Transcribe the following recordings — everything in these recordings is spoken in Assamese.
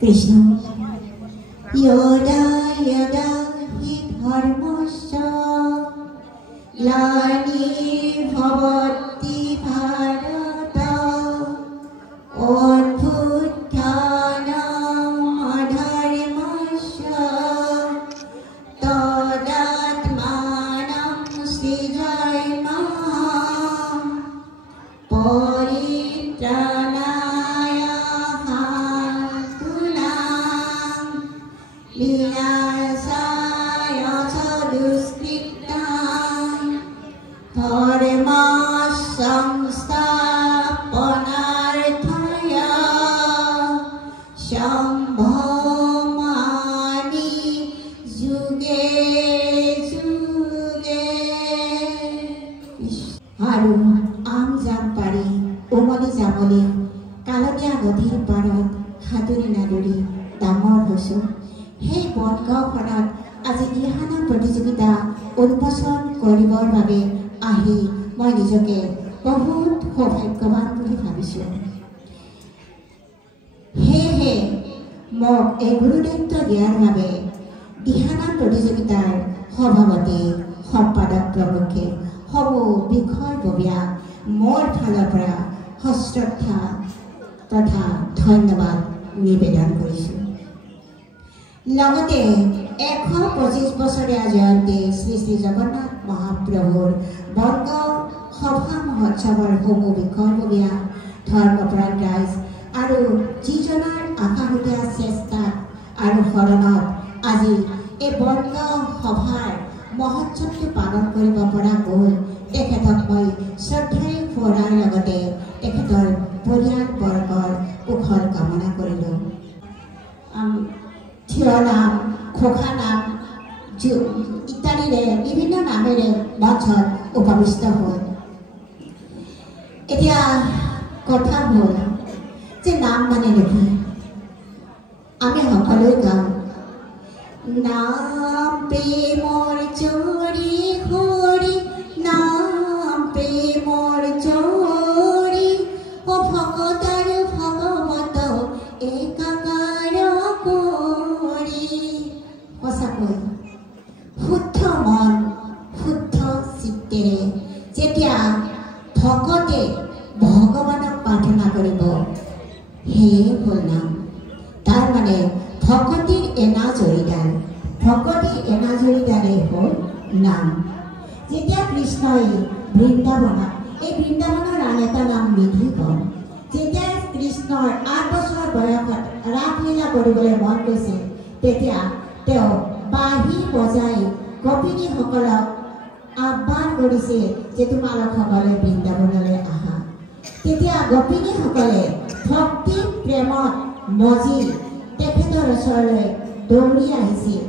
কৃষ্ণ यदा यदा हि धर्मस्य ग्लानिर्भवति भारत अभ्युत्थानम् अधर्मस्य तदात्मानं सृजाम्यहं परित्राणाय साधूनां विनाशाय च दुष्कृतां धर्म संस्थापनार्थाय सम्भवामि युगे युगे। আৰু আম জাম পাৰি উমলি যাবলৈ কালতীয়া নদীৰ পাৰত সাঁতুৰি নাদুৰি ডাঙৰ হৈছোঁ। সেই বনগাঁওখনত আজি দিহানাম প্ৰতিযোগিতা উন্মোচন কৰিবৰ বাবে আহি মই নিজকে বহুত সৌভাগ্যৱান বুলি ভাবিছোঁ। সেয়েহে মোক এই গুৰুদায়িত্ব দিয়াৰ বাবে দিহানাম প্ৰতিযোগিতাৰ সভাপতি সম্পাদক প্ৰমুখে সমূহ বিষয়ববীয়া মোৰ ফালৰ পৰা সশ্ৰদ্ধা তথা ধন্যবাদ নিবেদন কৰিছোঁ। লগতে 125 বছৰীয়া জয়ন্তী শ্ৰী শ্ৰী জগন্নাথ মহাপ্ৰভুৰ বনগাঁও সভা মহোৎসৱৰ সমূহ বিষয়ববীয়া ধৰ্মপ্ৰাণ ৰাইজ আৰু যিজনাৰ আকাশীয়া চেষ্টাত আৰু শৰণত আজি এই বনগাঁও সভাৰ মহোৎসৱটো পালন কৰিব পৰা গ'ল, তেখেতক মই শ্ৰদ্ধাৰে সোঁৱৰাৰ লগতে তেখেতৰ পৰিয়ালবৰ্গৰ কুশল কামনা কৰিলোঁ। থিয় নাম, খোখা নাম ইত্যাদিৰে বিভিন্ন নামেৰে মঞ্চত উপবিষ্ট হ'ল। এতিয়া কথা হ'ল যে নাম মানে নেকি আমি সকলোৱে গাওঁ নাম প্ৰেমৰ চৰি হৰি নাম প্ৰেমৰ চৰি ও ভগতৰ ভগৱত একাকাৰ কৰি। সঁচাকৈ শুদ্ধ মন শুদ্ধ চিত্তেৰে যেতিয়া ভকতে ভগৱানক প্ৰাৰ্থনা কৰিব সেয়ে হ'ল নাম। তাৰ মানে ভকতিৰ এনাজৰীডাল, ভকতিৰ এনাজৰীডালে হ'ল নাম। যেতিয়া কৃষ্ণই বৃন্দাবনত, এই বৃন্দাবনৰ আন এটা নাম বিধুবন, যেতিয়া কৃষ্ণৰ 8 বছৰ বয়সত ৰাসলীলা কৰিবলৈ মন গৈছিল তেতিয়া তেওঁ বাঁহী বজাই গোপিনীসকলক আহ্বান কৰিছিল যে তোমালোকসকলে বৃন্দাবনলৈ আহা। তেতিয়া গোপিনীসকলে ভক্তি প্ৰেমত মজি তেখেতৰ ওচৰলৈ দৌৰি আহিছিল।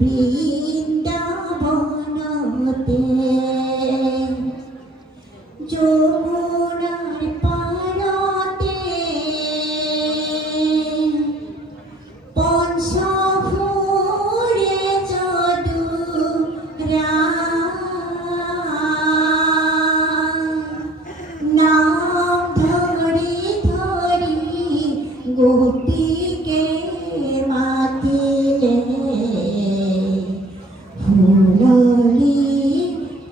বৃন্দাবনতে যমুনাৰ পাৰতে পঞ্চভূৰে যদু নাম ধৰি ধৰি গোপীকে মাতিলে ফুললি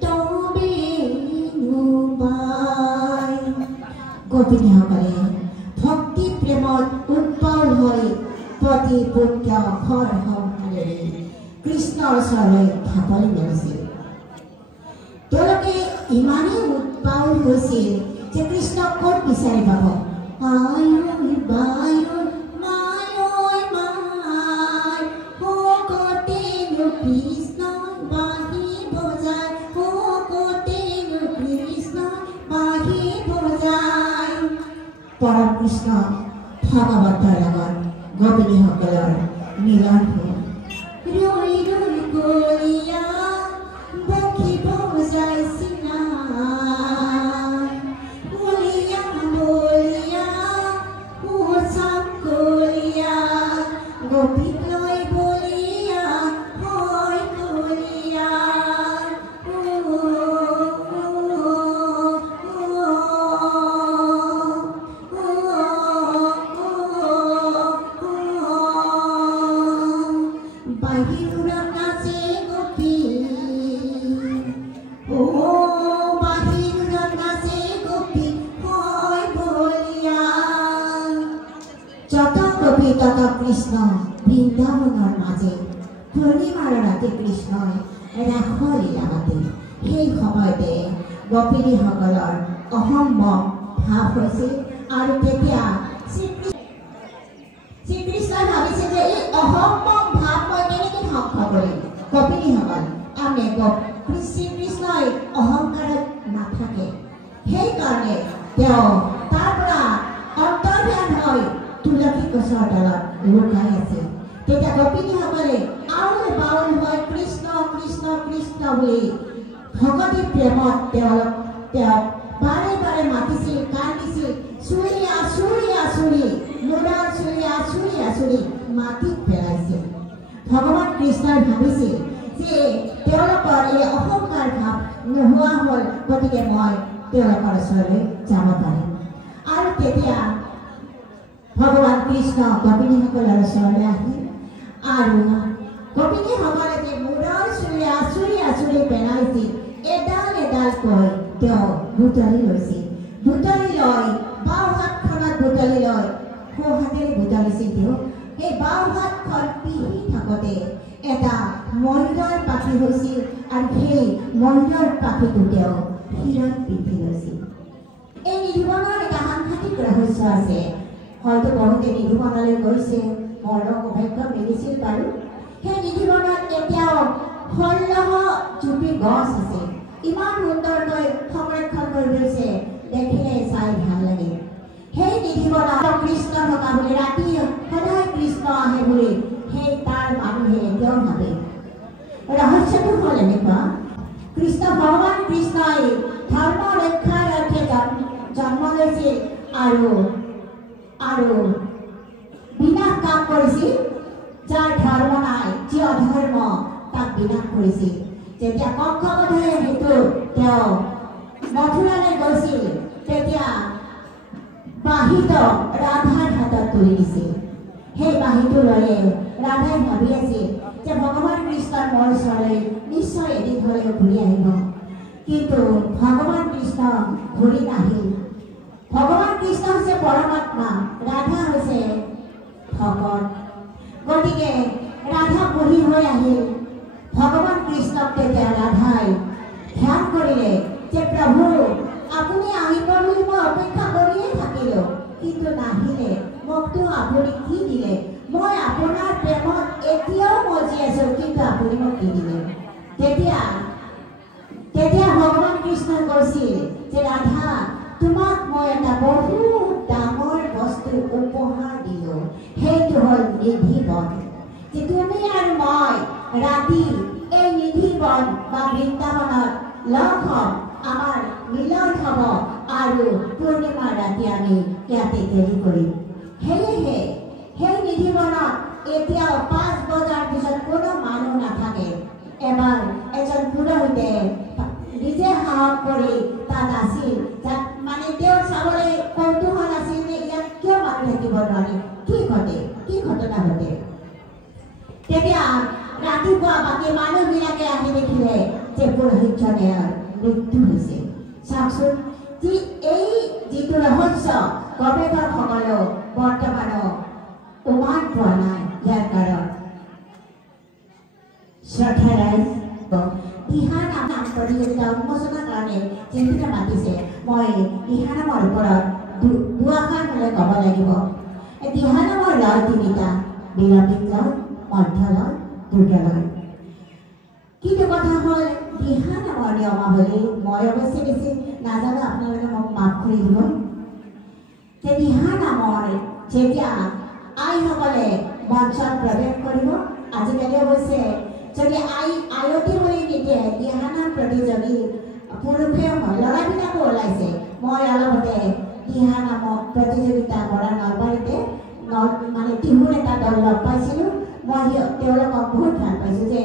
তবে নুবাই। গোপিনীসকলে ভক্তি প্ৰেমত উৎপল হৈ প্ৰতি পুত্ৰ ঘৰ সংসাৰেৰে কৃষ্ণৰ ওচৰলৈ ঢাপলি মেলিছিল। তেওঁলোকে ইমানেই উৎপাল হৈছিল যে কৃষ্ণক ক'ত বিচাৰি পাব। আয়ৈ বায়ৈ মায়ৈ মায় ভকতেনো কৃষ্ণই বাঁহী বজায়, ভকতেনো কৃষ্ণই বাঁহী বজায়। পৰম কৃষ্ণ ভগৱতৰ লগত গোপিনীসকলৰ মিলন হ'ল। ৰৈ ৰৈ গলিয়া বখি বজাই চিনা বলিয়া বলিয়া উৎসৱ কলিয়া গোপীক লৈ বলিয়া হয় কলিয়া। মাজে পূৰ্ণিমাৰ ৰাতি কৃষ্ণই ৰাসৰ লীলা পাতে। সেই সময়তে গোপিনীসকলৰ অসম্ভৱ ভাৱ হৈছিল আৰু তেতিয়া শ্ৰীকৃষ্ণই ভাবিছে যে এই অসম্ভৱ ভাৱ মই কেনেকৈ ধ্বংস কৰিম। গোপিনীসকল আমি শ্ৰীকৃষ্ণই অহংকাৰত নাথাকে, সেইকাৰণে তেওঁ তাৰ পৰা অন্তৰ্ধান হৈ তুলসী গছৰ তলত লুকাই আছিল। তেতিয়া গোপিনীসকলে আৰু বাউল হৈ কৃষ্ণ কৃষ্ণ কৃষ্ণ বুলি ভকতি প্ৰেমত তেওঁক বাৰে বাৰে মাতিছিল, কান্দিছিল, চুৰি আচুৰি আচুৰি মূৰৰ চুৰি আচুৰি আচুৰি মাটিত পেলাইছিল। ভগৱান কৃষ্ণই ভাবিছিল যে তেওঁলোকৰ এই অহংকাৰ ভাৱ নোহোৱা হ'ল, গতিকে মই তেওঁলোকৰ ওচৰলৈ যাব পাৰিম। আৰু তেতিয়া ভগৱান কৃষ্ণ গোপিনীসকলৰ ওচৰলৈ আহিল আৰু গোপিনীসকলে যে মূৰৰ চুৰি আচুৰি আচুৰি পেলাইছিল এডাল এডালকৈ তেওঁ বুটলি লৈছিল। বুটলি লৈ বাওঁ হাতখনত বুটলি লৈ সোঁ হাতেৰে বুটলিছিল। তেওঁ সেই বাওঁ হাতখন পিহি থাকোঁতে এটা ময়ূৰৰ পাখি হৈছিল আৰু সেই ময়ূৰৰ পাখিটো তেওঁ শিৰত পিন্ধি লৈছিল। এই নিধুৱনৰ এটা সাংঘাতিক ৰহস্য আছে। হয়তো বহুতে নিধুৱনলৈ গৈছে, মোৰ সৌভাগ্য মিলিছিল বাৰু। সেই নিধুৱনত এতিয়াও 16 জুপি গছ আছে, ইমান সুন্দৰকৈ সংৰক্ষণ কৰি গৈছে, দেখিলে চাই ভাল লাগে। সেই নিধুৱনত কৃষ্ণ থকা বুলি, ৰাতি সদায় কৃষ্ণ আহে বুলি সেই তাৰ মানুহে এতিয়াও ভাবে। ৰহস্যটো হ'ল এনেকুৱা, ভগৱান কৃষ্ণই ধৰ্ম ৰক্ষাৰ অৰ্থে জন্ম লৈছিল আৰু বিনাশ কাম কৰিছিল। যাৰ ধৰ্ম নাই, যি অধৰ্ম তাক বিনাশ কৰিছিল। যেতিয়া কংসবধে হেতু তেওঁ মথুৰালৈ গৈছিল, তেতিয়া বাঁহীটো ৰাধাৰ হাতত তুলি দিছিল। সেই বাঁহীটো লৈয়ে ৰাধাই ভাবি আছিল যে ভগৱান কৃষ্ণৰ মোৰ ওচৰলৈ নিশ্চয় এদিন হ'লেও ঘূৰি আহিব। কিন্তু ভগৱান কৃষ্ণ ঘূৰি নাহিল। ভগৱান কৃষ্ণ হৈছে পৰমাত্মা, ৰাধা হৈছে ভগৱান। গতিকে ৰাধা বুঢ়ী হৈ আহিল। ভগৱান কৃষ্ণক তেতিয়া ৰাধাই ধ্যান কৰিলে যে প্ৰভু আপুনি আহিব বুলি মই অপেক্ষা কৰিয়ে থাকিলোঁ, কিন্তু নাহিলে। মোকতো আপুনি কি দিলে? মই আপোনাৰ প্ৰেমত এতিয়াও মজি আছোঁ, কিন্তু আপুনি মোক কি দিলে? তেতিয়া ভগৱান কৃষ্ণই কৈছিল যে ৰাধা, তোমাক মই এটা বহুত ডাঙৰ বস্তু উপহাৰ দিলোঁ, সেইটো হ'ল নিধিবন। যে তুমি আৰু মই ৰাতি এই নিধিবন বা বৃন্দাবনত লগ হ'ম, আমাৰ মিলন হ'ব আৰু পূৰ্ণিমাৰ ৰাতি আমি ইয়াতে দেৰি কৰিম। সেয়েহে সেই নিধিবনত এতিয়াও 5 বজাৰ পিছত কোনো মানুহ নাথাকে। এবাৰ এজন পুৰোহিতে নিজে সাহস কৰি তাত আছিল, যাক মানে তেওঁৰ চাবলৈ কৌতূহল আছিল যে ইয়াত কিয় মানুহ থাকিব নোৱাৰে, কি ঘটনা ঘটে। তেতিয়া ৰাতিপুৱা বাকী মানুহবিলাকে আহি দেখিলে যে পুৰোহিতজনৰ মৃত্যু হৈছে। চাওকচোন, এই যিটো ৰহস্য গৱেষকসকলেও বৰ্তমানো উমান পোৱা নাই। ইয়াৰ কাৰণ শ্ৰদ্ধা ৰাইজ দিহানাম প্ৰতিযোগিতা উন্মোচনৰ কাৰণে যিহেতু মাতিছে, মই দিহানামৰ ওপৰত দুআষাৰ হ'লে ক'ব লাগিব। দিহানামৰ লয় 3টা, বিলম্বিত লয়, মধ্য লয়, দ্ৰুত লয়। কিন্তু কথা হ'ল দিহানামৰ নিয়মাৱলী মই অৱশ্যে বেছি নাজানো, আপোনালোকে মোক মাফ কৰি দিব। দিহানামৰ যেতিয়া আইসকলে মঞ্চত প্ৰৱেশ কৰিব, আজিকালি অৱশ্যে যদি আয়তী বুলি নিদিয়ে, দিহানাম প্ৰতিযোগী পুৰুষে ল'ৰাবিলাকো ওলাইছে। মই অলপতে দিহানামক প্ৰতিযোগিতা কৰা নলবাৰীতে মানে টিহুৰ এটা দল লগ পাইছিলোঁ। মই তেওঁলোকক বহুত ভাল পাইছোঁ যে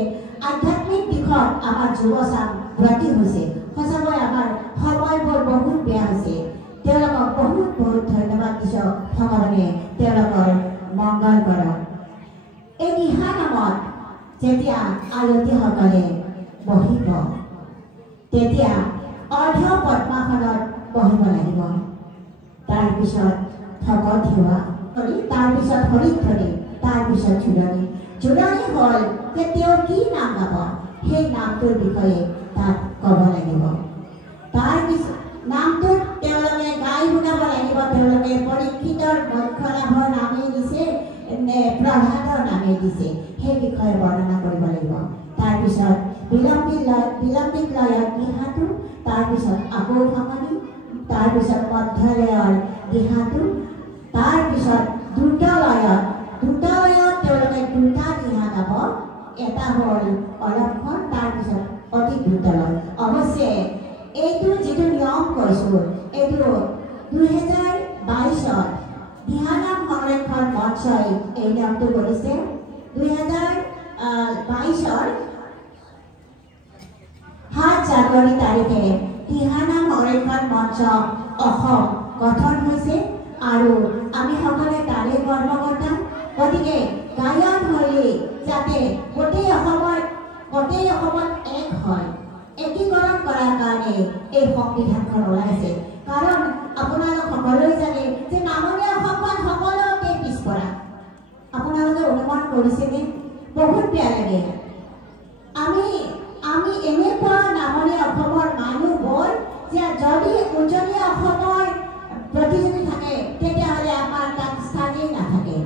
আধ্যাত্মিক দিশত আমাৰ যুৱচাম ব্ৰতী হৈছে। সঁচাকৈ আমাৰ সময়বোৰ বহুত বেয়া হৈছে। তেওঁলোকক বহুত বহুত ধন্যবাদ দিছোঁ। ভগৱানে তেওঁলোকৰ মংগল কৰক। এই দিহানামত যেতিয়া আয়তীসকলে বহিব, তেতিয়া অৰ্ধ পদ্মাসনত বহিব লাগিব। তাৰপিছত ভকত সেৱা কৰি, তাৰপিছত হৰিত ধৰি, তাৰপিছত ঝুলনি। জোৰণি হ'ল যে তেওঁ কি নাম গাব সেই নামটোৰ বিষয়ে তাত ক'ব লাগিব তাৰপিছত নামটোত তেওঁলোকে গাই শুনাব লাগিব তেওঁলোকে পৰীক্ষিতৰ মুখ্যলাভৰ নামেই দিছে নে প্ৰহ্লাদৰ নামেই দিছে সেই বিষয়ে বৰ্ণনা কৰিব লাগিব তাৰপিছত বিলম্বিত লয়ত দিহাটো তাৰপিছত আকৌ ভাঙনি তাৰপিছত মধ্যলয়ৰ দিহাটো তাৰপিছত দ্ৰুত লয়ত তেওঁলোকে দুটা দিহা গাব এটা হ'ল অলক্ষণ তাৰপিছত অতি দ্ৰুত লয় অৱশ্যে এইটো যিটো নিয়ম কৈছোঁ এইটো 2022 দিহানাম সংৰক্ষণ মঞ্চই এই নিয়মটো কৰিছে 2022 7 জানুৱাৰী তাৰিখে দিহানাম সংৰক্ষণ মঞ্চ অসম গঠন হৈছে আৰু আমি সকলোৱে তাৰে কৰ্মকৰ্তা গতিকে গায়ন শৈলী যাতে গোটেই অসমত এক হয় একীকৰণ কৰাৰ কাৰণে এই সংবিধানখন ওলাইছে কাৰণ আপোনালোক সকলোৱে জানে যে নামনি অসমখন সকলোতে পিছপৰা আপোনালোকে অনুমান কৰিছেনে বহুত বেয়া লাগে আমি এনেকুৱা নামনি অসমৰ মানুহবোৰ যে যদি উজনি অসমৰ প্ৰতিযোগী থাকে তেতিয়াহ'লে আমাৰ তাত স্থানেই নাথাকে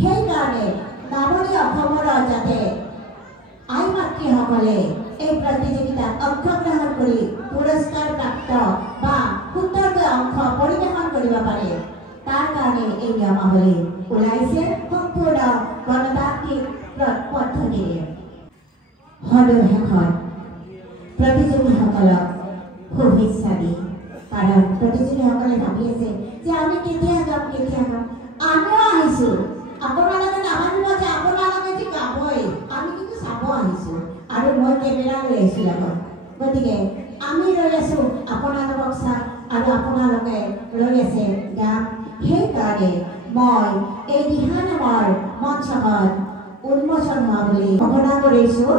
সেইকাৰণে নামনি অসমৰ যাতে আই মাতৃসকলে এই প্ৰতিযোগিতাত অংশগ্ৰহণ কৰি পুৰস্কাৰ প্ৰাপ্ত বা সুন্দৰকৈ অংশ পৰিৱেশন কৰিব পাৰে তাৰ কাৰণে এই নিয়মাৱলী ওলাইছে সম্পূৰ্ণ গণতান্ত্ৰিক পদ্ধতিৰে সদৌ শেষত প্ৰতিযোগীসকলক শুভেচ্ছা দি কাৰণ প্ৰতিযোগীসকলে ভাবি আছে যে আমি কেতিয়া যাম আমিও আহিছোঁ আপোনালোকে নামানিব যে আপোনালোকে যে গাবই আমি কিন্তু চাব আহিছোঁ আৰু মই কেমেৰা লৈ আহিছোঁ লগত গতিকে আমি ৰৈ আছোঁ আপোনালোকক চাম আৰু আপোনালোকে ৰৈ আছে গাম সেইকাৰণে মই এই দিহানামৰ মঞ্চখন উন্মোচন হোৱা বুলি ঘোষণা কৰিছোঁ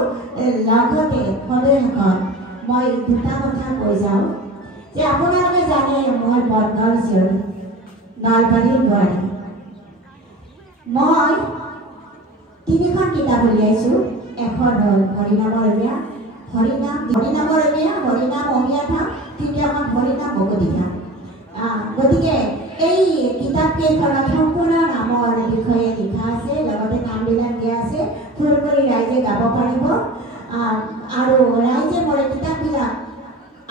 লগতে সদৌ শেষত মই দুটা কথা কৈ যাওঁ যে আপোনালোকে জানে মই বনগাঁৱৰ জীয়ৰী নলবাৰীৰ বোৱাৰী মই 3খন কিতাপ উলিয়াইছোঁ এখন হ'ল হৰিনামৰ অমিয়া হৰিনাম অমিয়া ধাম তৃতীয়খন হৰিনাম ভগৱতী ধাম গতিকে এই কিতাপকেইখনত সম্পূৰ্ণ নামৰ বিষয়ে লিখা আছে লগতে নামবিলাক দিয়া আছে সুৰ কৰি ৰাইজে গাব পাৰিব আৰু ৰাইজে মোৰ কিতাপবিলাক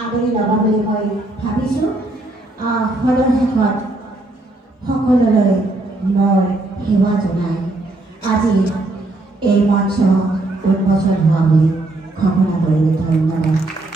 আদৰি ল'ব বুলি মই ভাবিছোঁ সদৌ শেষত সকলোলৈ মোৰ সেৱা জনাই আজি এই মঞ্চ উন্মোচন হোৱা বুলি ঘোষণা কৰিলোঁ ধন্যবাদ